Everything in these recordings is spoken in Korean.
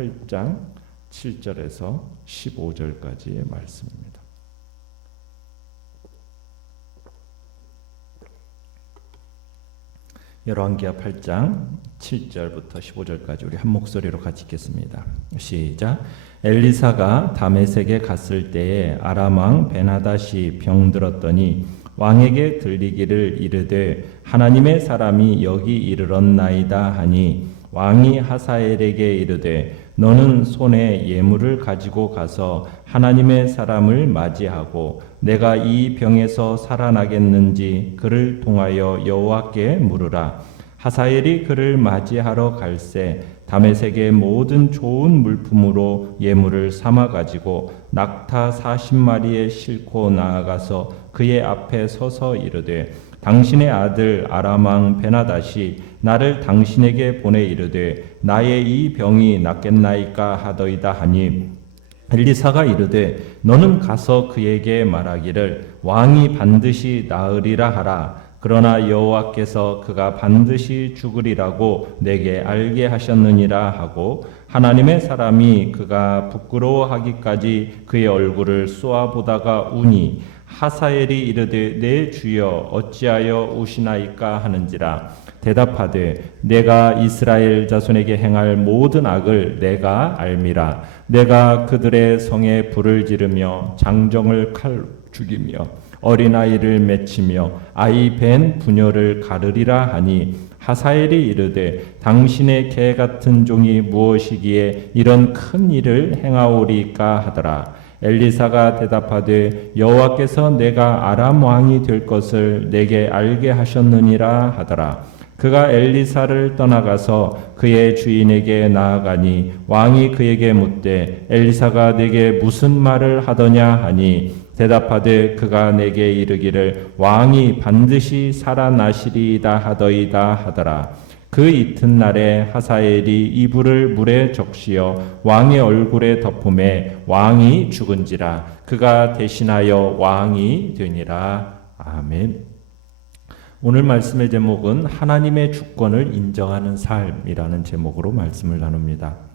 8장 7절에서 15절까지의 말씀입니다. 열왕기하 8장 7절부터 15절까지 우리 한 목소리로 같이 읽겠습니다. 시작. 엘리사가 다메섹에 갔을 때에 아람 왕 베나닷이 병들었더니 왕에게 들리기를 이르되 하나님의 사람이 여기 이르렀나이다 하니 왕이 하사엘에게 이르되 너는 손에 예물을 가지고 가서 하나님의 사람을 맞이하고 내가 이 병에서 살아나겠는지 그를 통하여 여호와께 물으라. 하사엘이 그를 맞이하러 갈새 다메섹의 모든 좋은 물품으로 예물을 삼아 가지고 낙타 40마리에 싣고 나아가서 그의 앞에 서서 이르되 당신의 아들 아람 왕 베나닷이 나를 당신에게 보내 이르되 나의 이 병이 낫겠나이까 하더이다 하니 엘리사가 이르되 너는 가서 그에게 말하기를 왕이 반드시 나으리라 하라. 그러나 여호와께서 그가 반드시 죽으리라고 내게 알게 하셨느니라 하고 하나님의 사람이 그가 부끄러워하기까지 그의 얼굴을 쏘아보다가 우니 하사엘이 이르되 내 주여 어찌하여 우시나이까 하는지라. 대답하되 내가 이스라엘 자손에게 행할 모든 악을 내가 알미라. 내가 그들의 성에 불을 지르며 장정을 칼로 죽이며 어린아이를 맺히며 아이 벤 부녀를 가르리라 하니 하사엘이 이르되 당신의 개 같은 종이 무엇이기에 이런 큰 일을 행하오리까 하더라. 엘리사가 대답하되 여호와께서 내가 아람 왕이 될 것을 내게 알게 하셨느니라 하더라. 그가 엘리사를 떠나가서 그의 주인에게 나아가니 왕이 그에게 묻되 엘리사가 내게 무슨 말을 하더냐 하니 대답하되 그가 내게 이르기를 왕이 반드시 살아나시리이다 하더이다 하더라. 그 이튿날에 하사엘이 이불을 물에 적시어 왕의 얼굴에 덮음에 왕이 죽은지라. 그가 대신하여 왕이 되니라. 아멘. 오늘 말씀의 제목은 하나님의 주권을 인정하는 삶이라는 제목으로 말씀을 나눕니다.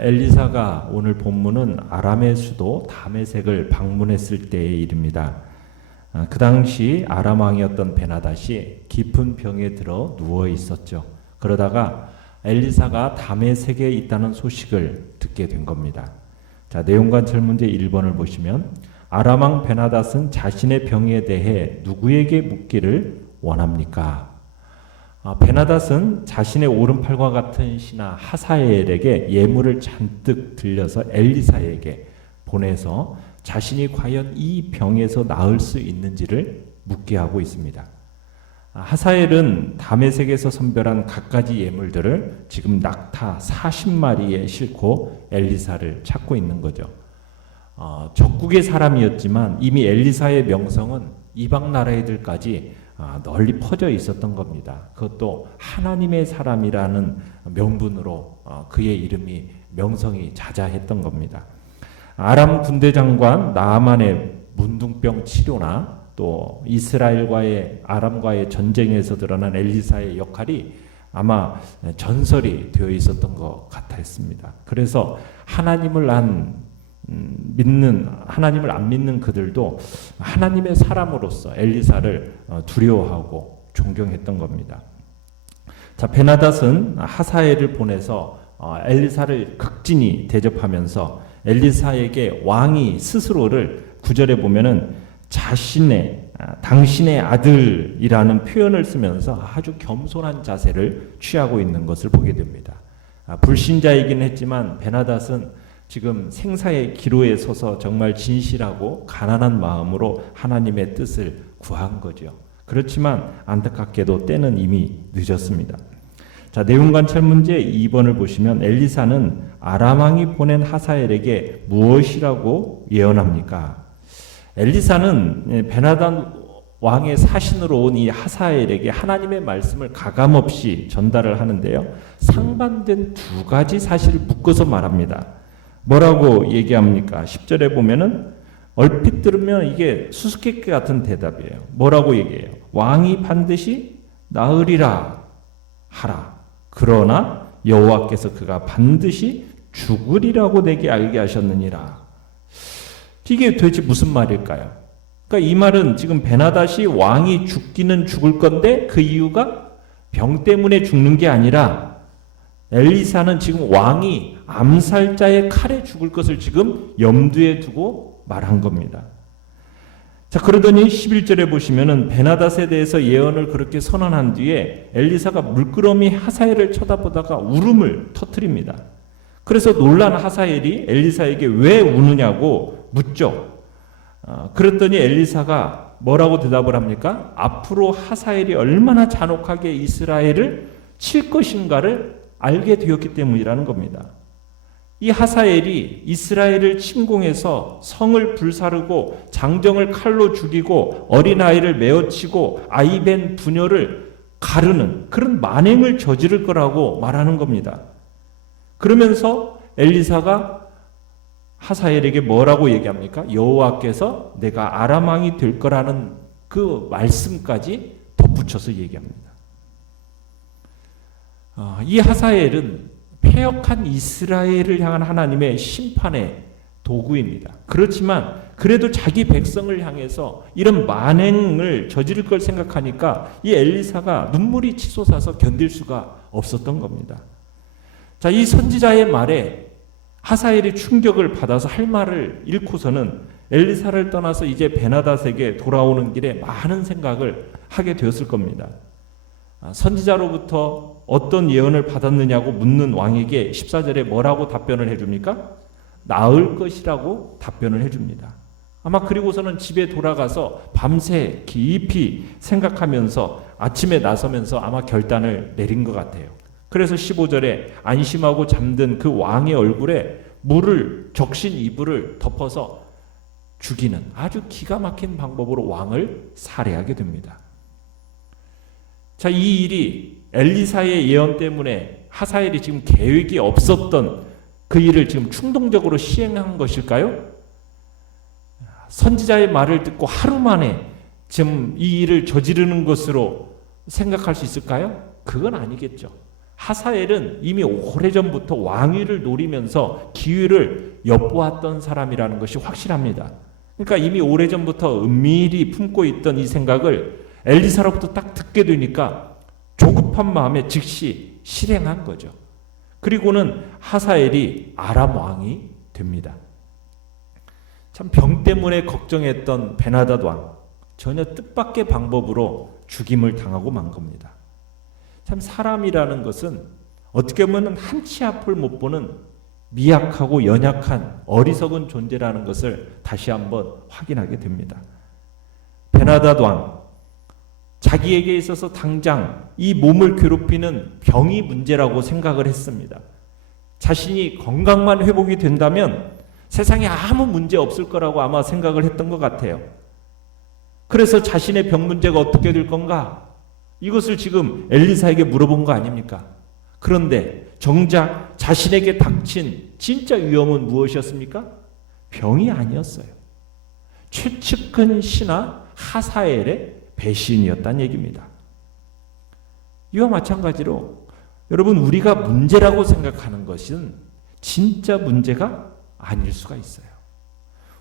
엘리사가 오늘 본문은 아람의 수도 다메섹을 방문했을 때의 일입니다. 그 당시 아람 왕이었던 베나닷이 깊은 병에 들어 누워 있었죠. 그러다가 엘리사가 다메섹에 있다는 소식을 듣게 된 겁니다. 자, 내용관찰 문제 1번을 보시면 아람 왕 베나닷은 자신의 병에 대해 누구에게 묻기를 원합니까? 베나닷은 자신의 오른팔과 같은 신하 하사엘에게 예물을 잔뜩 들려서 엘리사에게 보내서 자신이 과연 이 병에서 나을 수 있는지를 묻게 하고 있습니다. 하사엘은 다메섹에서 선별한 갖가지 예물들을 지금 낙타 40마리에 싣고 엘리사를 찾고 있는 거죠. 적국의 사람이었지만 이미 엘리사의 명성은 이방 나라들까지 널리 퍼져 있었던 겁니다. 그것도 하나님의 사람이라는 명분으로 그의 이름이 명성이 자자했던 겁니다. 아람 군대 장관 나아만의 문둥병 치료나 또 이스라엘과의 아람과의 전쟁에서 드러난 엘리사의 역할이 아마 전설이 되어 있었던 것 같았습니다. 그래서 하나님을 안 믿는 그들도 하나님의 사람으로서 엘리사를 두려워하고 존경했던 겁니다. 자, 베나닷은 하사엘을 보내서 엘리사를 극진히 대접하면서 엘리사에게 왕이 스스로를 9절에 보면은 당신의 아들이라는 표현을 쓰면서 아주 겸손한 자세를 취하고 있는 것을 보게 됩니다. 불신자이긴 했지만 베나닷은 지금 생사의 기로에 서서 정말 진실하고 가난한 마음으로 하나님의 뜻을 구한 거죠. 그렇지만 안타깝게도 때는 이미 늦었습니다. 자, 내용 관찰 문제 2번을 보시면 엘리사는 아람 왕이 보낸 하사엘에게 무엇이라고 예언합니까? 엘리사는 베나닷 왕의 사신으로 온 이 하사엘에게 하나님의 말씀을 가감없이 전달을 하는데요. 상반된 두 가지 사실을 묶어서 말합니다. 뭐라고 얘기합니까? 10절에 보면은 얼핏 들으면 이게 수수께끼 같은 대답이에요. 뭐라고 얘기해요? 왕이 반드시 나으리라 하라. 그러나 여호와께서 그가 반드시 죽으리라고 내게 알게 하셨느니라. 이게 도대체 무슨 말일까요? 그러니까 이 말은 지금 베나닷이 왕이 죽기는 죽을 건데 그 이유가 병 때문에 죽는 게 아니라 엘리사는 지금 왕이 암살자의 칼에 죽을 것을 지금 염두에 두고 말한 겁니다. 자, 그러더니 11절에 보시면은 베나닷에 대해서 예언을 그렇게 선언한 뒤에 엘리사가 물끄러미 하사엘을 쳐다보다가 울음을 터뜨립니다. 그래서 놀란 하사엘이 엘리사에게 왜 우느냐고 묻죠. 그랬더니 엘리사가 뭐라고 대답을 합니까? 앞으로 하사엘이 얼마나 잔혹하게 이스라엘을 칠 것인가를 알게 되었기 때문이라는 겁니다. 이 하사엘이 이스라엘을 침공해서 성을 불사르고 장정을 칼로 죽이고 어린아이를 메어치고 아이벤 부녀를 가르는 그런 만행을 저지를 거라고 말하는 겁니다. 그러면서 엘리사가 하사엘에게 뭐라고 얘기합니까? 여호와께서 내가 아람 왕이 될 거라는 그 말씀까지 덧붙여서 얘기합니다. 이 하사엘은 패역한 이스라엘을 향한 하나님의 심판의 도구입니다. 그렇지만 그래도 자기 백성을 향해서 이런 만행을 저지를 걸 생각하니까 이 엘리사가 눈물이 치솟아서 견딜 수가 없었던 겁니다. 자, 이 선지자의 말에 하사엘이 충격을 받아서 할 말을 잃고서는 엘리사를 떠나서 이제 베나닷에게 돌아오는 길에 많은 생각을 하게 되었을 겁니다. 선지자로부터 어떤 예언을 받았느냐고 묻는 왕에게 14절에 뭐라고 답변을 해줍니까? 나을 것이라고 답변을 해줍니다. 아마 그리고서는 집에 돌아가서 밤새 깊이 생각하면서 아침에 나서면서 아마 결단을 내린 것 같아요. 그래서 15절에 안심하고 잠든 그 왕의 얼굴에 물을 적신 이불을 덮어서 죽이는 아주 기가 막힌 방법으로 왕을 살해하게 됩니다. 자, 이 일이 엘리사의 예언 때문에 하사엘이 지금 계획이 없었던 그 일을 지금 충동적으로 시행한 것일까요? 선지자의 말을 듣고 하루 만에 지금 이 일을 저지르는 것으로 생각할 수 있을까요? 그건 아니겠죠. 하사엘은 이미 오래전부터 왕위를 노리면서 기회를 엿보았던 사람이라는 것이 확실합니다. 그러니까 이미 오래전부터 은밀히 품고 있던 이 생각을 엘리사로부터 딱 듣게 되니까 조급한 마음에 즉시 실행한 거죠. 그리고는 하사엘이 아람 왕이 됩니다. 참 병 때문에 걱정했던 베나닷 왕, 전혀 뜻밖의 방법으로 죽임을 당하고 만 겁니다. 참 사람이라는 것은 어떻게 보면 한치 앞을 못 보는 미약하고 연약한 어리석은 존재라는 것을 다시 한번 확인하게 됩니다. 베나닷 왕, 자기에게 있어서 당장 이 몸을 괴롭히는 병이 문제라고 생각을 했습니다. 자신이 건강만 회복이 된다면 세상에 아무 문제 없을 거라고 아마 생각을 했던 것 같아요. 그래서 자신의 병 문제가 어떻게 될 건가? 이것을 지금 엘리사에게 물어본 거 아닙니까? 그런데 정작 자신에게 닥친 진짜 위험은 무엇이었습니까? 병이 아니었어요. 최측근 신하 하사엘의 배신이었다는 얘기입니다. 이와 마찬가지로 여러분, 우리가 문제라고 생각하는 것은 진짜 문제가 아닐 수가 있어요.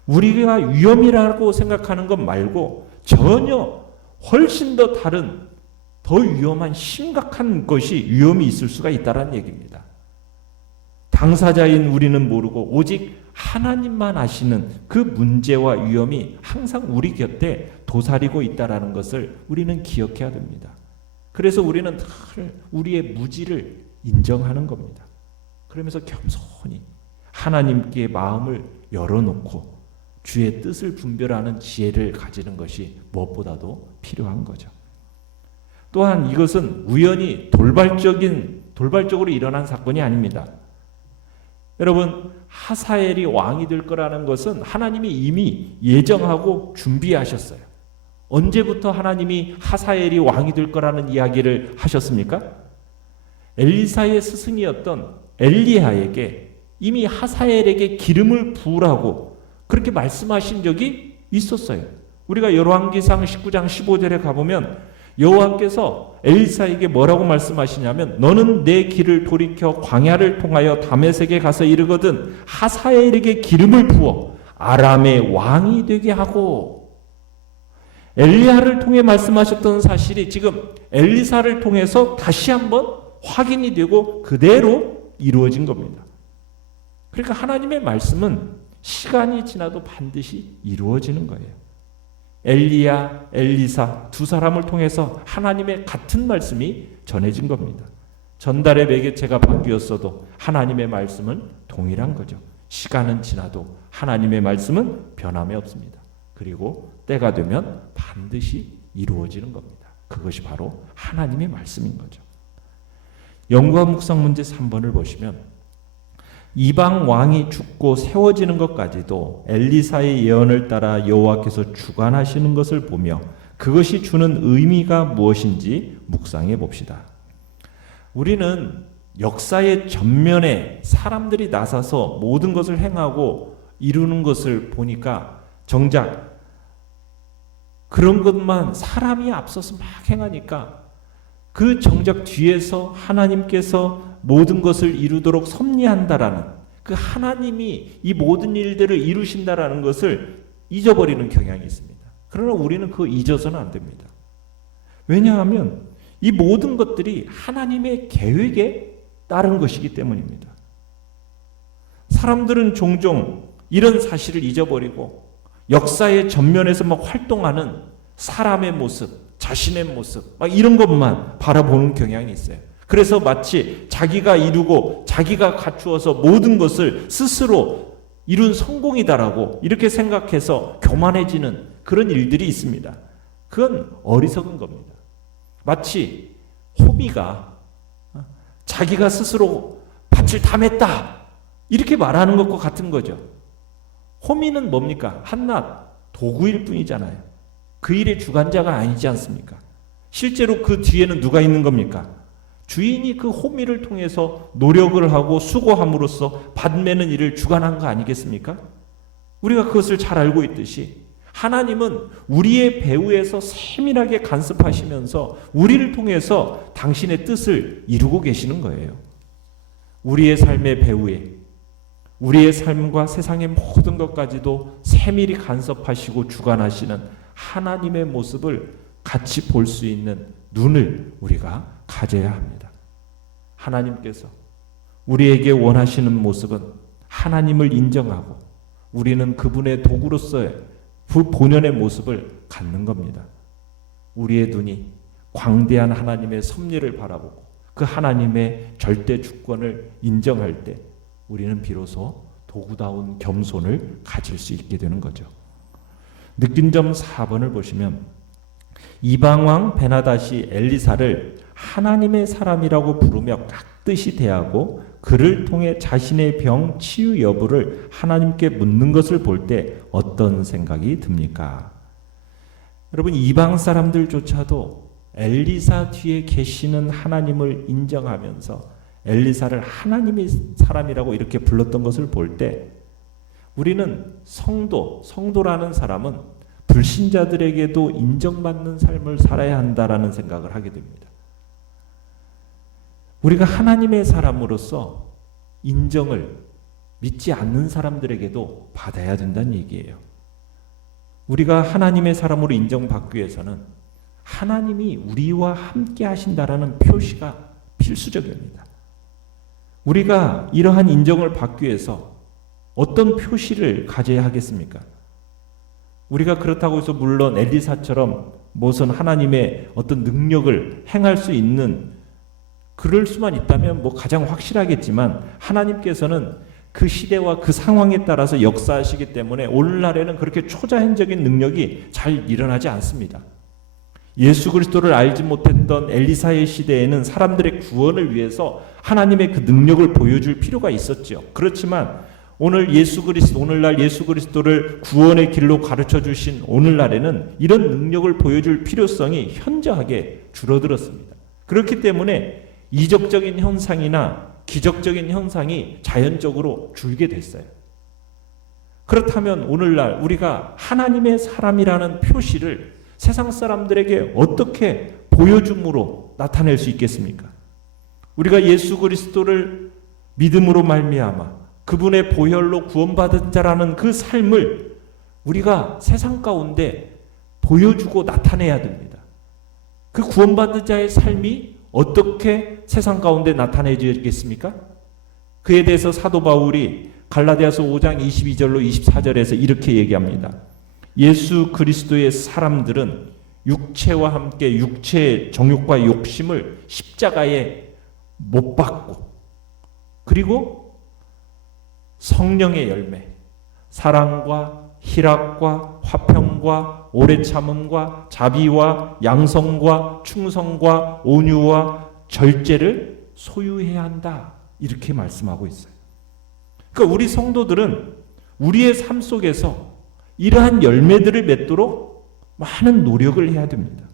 우리가 위험이라고 생각하는 것 말고 전혀 훨씬 더 다른 더 위험한 심각한 것이 위험이 있을 수가 있다는 얘기입니다. 당사자인 우리는 모르고 오직 하나님만 아시는 그 문제와 위험이 항상 우리 곁에 도사리고 있다는 것을 우리는 기억해야 됩니다. 그래서 우리는 늘 우리의 무지를 인정하는 겁니다. 그러면서 겸손히 하나님께 마음을 열어놓고 주의 뜻을 분별하는 지혜를 가지는 것이 무엇보다도 필요한 거죠. 또한 이것은 우연히 돌발적으로 일어난 사건이 아닙니다. 여러분, 하사엘이 왕이 될 거라는 것은 하나님이 이미 예정하고 준비하셨어요. 언제부터 하나님이 하사엘이 왕이 될 거라는 이야기를 하셨습니까? 엘리사의 스승이었던 엘리야에게 이미 하사엘에게 기름을 부으라고 그렇게 말씀하신 적이 있었어요. 우리가 열왕기상 19장 15절에 가보면 여호와께서 엘리사에게 뭐라고 말씀하시냐면 너는 내 길을 돌이켜 광야를 통하여 다메섹에 가서 이르거든 하사엘에게 기름을 부어 아람의 왕이 되게 하고, 엘리야를 통해 말씀하셨던 사실이 지금 엘리사를 통해서 다시 한번 확인이 되고 그대로 이루어진 겁니다. 그러니까 하나님의 말씀은 시간이 지나도 반드시 이루어지는 거예요. 엘리야, 엘리사 두 사람을 통해서 하나님의 같은 말씀이 전해진 겁니다. 전달의 매개체가 바뀌었어도 하나님의 말씀은 동일한 거죠. 시간은 지나도 하나님의 말씀은 변함이 없습니다. 그리고 때가 되면 반드시 이루어지는 겁니다. 그것이 바로 하나님의 말씀인 거죠. 연구와 묵상 문제 3번을 보시면 이방 왕이 죽고 세워지는 것까지도 엘리사의 예언을 따라 여호와께서 주관하시는 것을 보며 그것이 주는 의미가 무엇인지 묵상해 봅시다. 우리는 역사의 전면에 사람들이 나서서 모든 것을 행하고 이루는 것을 보니까 정작 그런 것만 사람이 앞서서 막 행하니까 그 정작 뒤에서 하나님께서 모든 것을 이루도록 섭리한다라는 그 하나님이 이 모든 일들을 이루신다라는 것을 잊어버리는 경향이 있습니다. 그러나 우리는 그거 잊어서는 안 됩니다. 왜냐하면 이 모든 것들이 하나님의 계획에 따른 것이기 때문입니다. 사람들은 종종 이런 사실을 잊어버리고 역사의 전면에서 막 활동하는 사람의 모습, 자신의 모습, 막 이런 것만 바라보는 경향이 있어요. 그래서 마치 자기가 이루고 자기가 갖추어서 모든 것을 스스로 이룬 성공이다라고 이렇게 생각해서 교만해지는 그런 일들이 있습니다. 그건 어리석은 겁니다. 마치 호미가 자기가 스스로 밭을 다 맸다 이렇게 말하는 것과 같은 거죠. 호미는 뭡니까? 한낱 도구일 뿐이잖아요. 그 일의 주관자가 아니지 않습니까? 실제로 그 뒤에는 누가 있는 겁니까? 주인이 그 호미를 통해서 노력을 하고 수고함으로써 밭 매는 일을 주관한 거 아니겠습니까? 우리가 그것을 잘 알고 있듯이 하나님은 우리의 배후에서 세밀하게 간섭하시면서 우리를 통해서 당신의 뜻을 이루고 계시는 거예요. 우리의 삶의 배후에 우리의 삶과 세상의 모든 것까지도 세밀히 간섭하시고 주관하시는 하나님의 모습을 같이 볼 수 있는 눈을 우리가 가져야 합니다. 하나님께서 우리에게 원하시는 모습은 하나님을 인정하고 우리는 그분의 도구로서의 본연의 모습을 갖는 겁니다. 우리의 눈이 광대한 하나님의 섭리를 바라보고 그 하나님의 절대 주권을 인정할 때 우리는 비로소 도구다운 겸손을 가질 수 있게 되는 거죠. 느낀 점 4번을 보시면 이방왕 베나닷이 엘리사를 하나님의 사람이라고 부르며 깍듯이 대하고 그를 통해 자신의 병 치유 여부를 하나님께 묻는 것을 볼 때 어떤 생각이 듭니까? 여러분, 이방 사람들조차도 엘리사 뒤에 계시는 하나님을 인정하면서 엘리사를 하나님의 사람이라고 이렇게 불렀던 것을 볼 때 우리는 성도라는 사람은 불신자들에게도 인정받는 삶을 살아야 한다라는 생각을 하게 됩니다. 우리가 하나님의 사람으로서 인정을 믿지 않는 사람들에게도 받아야 된다는 얘기예요. 우리가 하나님의 사람으로 인정받기 위해서는 하나님이 우리와 함께 하신다라는 표시가 필수적입니다. 우리가 이러한 인정을 받기 위해서 어떤 표시를 가져야 하겠습니까? 우리가 그렇다고 해서 물론 엘리사처럼 무슨 하나님의 어떤 능력을 행할 수 있는 그럴 수만 있다면 뭐 가장 확실하겠지만 하나님께서는 그 시대와 그 상황에 따라서 역사하시기 때문에 오늘날에는 그렇게 초자연적인 능력이 잘 일어나지 않습니다. 예수 그리스도를 알지 못했던 엘리사의 시대에는 사람들의 구원을 위해서 하나님의 그 능력을 보여줄 필요가 있었죠. 그렇지만 오늘날 예수 그리스도를 구원의 길로 가르쳐 주신 오늘날에는 이런 능력을 보여줄 필요성이 현저하게 줄어들었습니다. 그렇기 때문에 이적적인 현상이나 기적적인 현상이 자연적으로 줄게 됐어요. 그렇다면 오늘날 우리가 하나님의 사람이라는 표시를 세상 사람들에게 어떻게 보여줌으로 나타낼 수 있겠습니까? 우리가 예수 그리스도를 믿음으로 말미암아 그분의 보혈로 구원받은 자라는 그 삶을 우리가 세상 가운데 보여주고 나타내야 됩니다. 그 구원받은 자의 삶이 어떻게 세상 가운데 나타내지겠습니까? 그에 대해서 사도 바울이 갈라디아서 5장 22절로 24절에서 이렇게 얘기합니다. 예수 그리스도의 사람들은 육체와 함께 육체의 정욕과 욕심을 십자가에 못 박고, 그리고 성령의 열매, 사랑과 희락과 화평과 오래 참음과 자비와 양성과 충성과 온유와 절제를 소유해야 한다, 이렇게 말씀하고 있어요. 그러니까 우리 성도들은 우리의 삶 속에서 이러한 열매들을 맺도록 많은 노력을 해야 됩니다.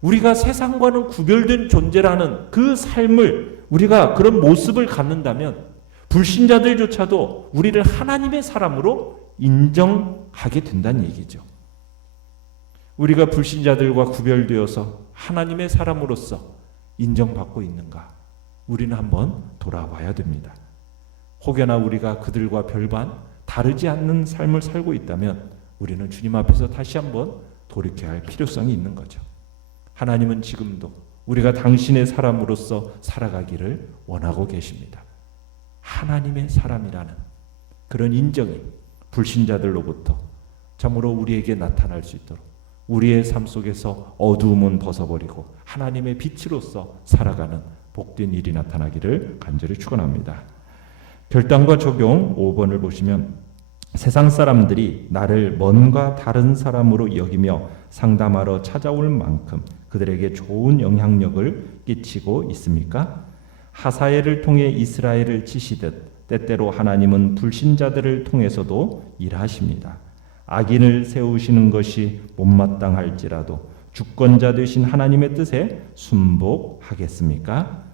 우리가 세상과는 구별된 존재라는 그 삶을, 우리가 그런 모습을 갖는다면 불신자들조차도 우리를 하나님의 사람으로 인정하게 된다는 얘기죠. 우리가 불신자들과 구별되어서 하나님의 사람으로서 인정받고 있는가? 우리는 한번 돌아봐야 됩니다. 혹여나 우리가 그들과 별반 다르지 않는 삶을 살고 있다면 우리는 주님 앞에서 다시 한번 돌이켜야 할 필요성이 있는 거죠. 하나님은 지금도 우리가 당신의 사람으로서 살아가기를 원하고 계십니다. 하나님의 사람이라는 그런 인정이 불신자들로부터 참으로 우리에게 나타날 수 있도록 우리의 삶 속에서 어두움은 벗어버리고 하나님의 빛으로서 살아가는 복된 일이 나타나기를 간절히 축원합니다. 결단과 적용 5번을 보시면 세상 사람들이 나를 뭔가 다른 사람으로 여기며 상담하러 찾아올 만큼 그들에게 좋은 영향력을 끼치고 있습니까? 하사엘을 통해 이스라엘을 치시듯 때때로 하나님은 불신자들을 통해서도 일하십니다. 악인을 세우시는 것이 못마땅할지라도 주권자 되신 하나님의 뜻에 순복하겠습니까?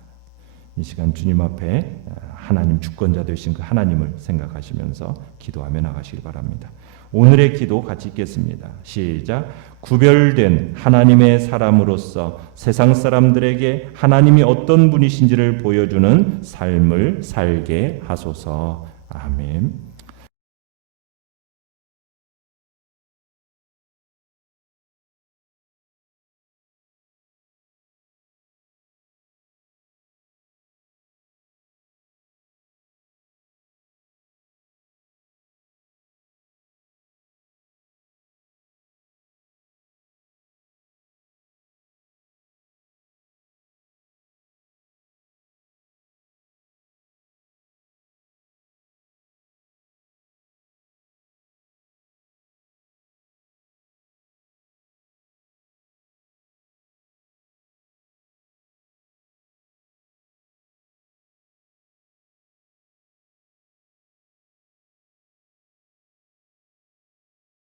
이 시간 주님 앞에 하나님 주권자 되신 그 하나님을 생각하시면서 기도하며 나가시길 바랍니다. 오늘의 기도 같이 읽겠습니다. 시작. 구별된 하나님의 사람으로서 세상 사람들에게 하나님이 어떤 분이신지를 보여주는 삶을 살게 하소서. 아멘.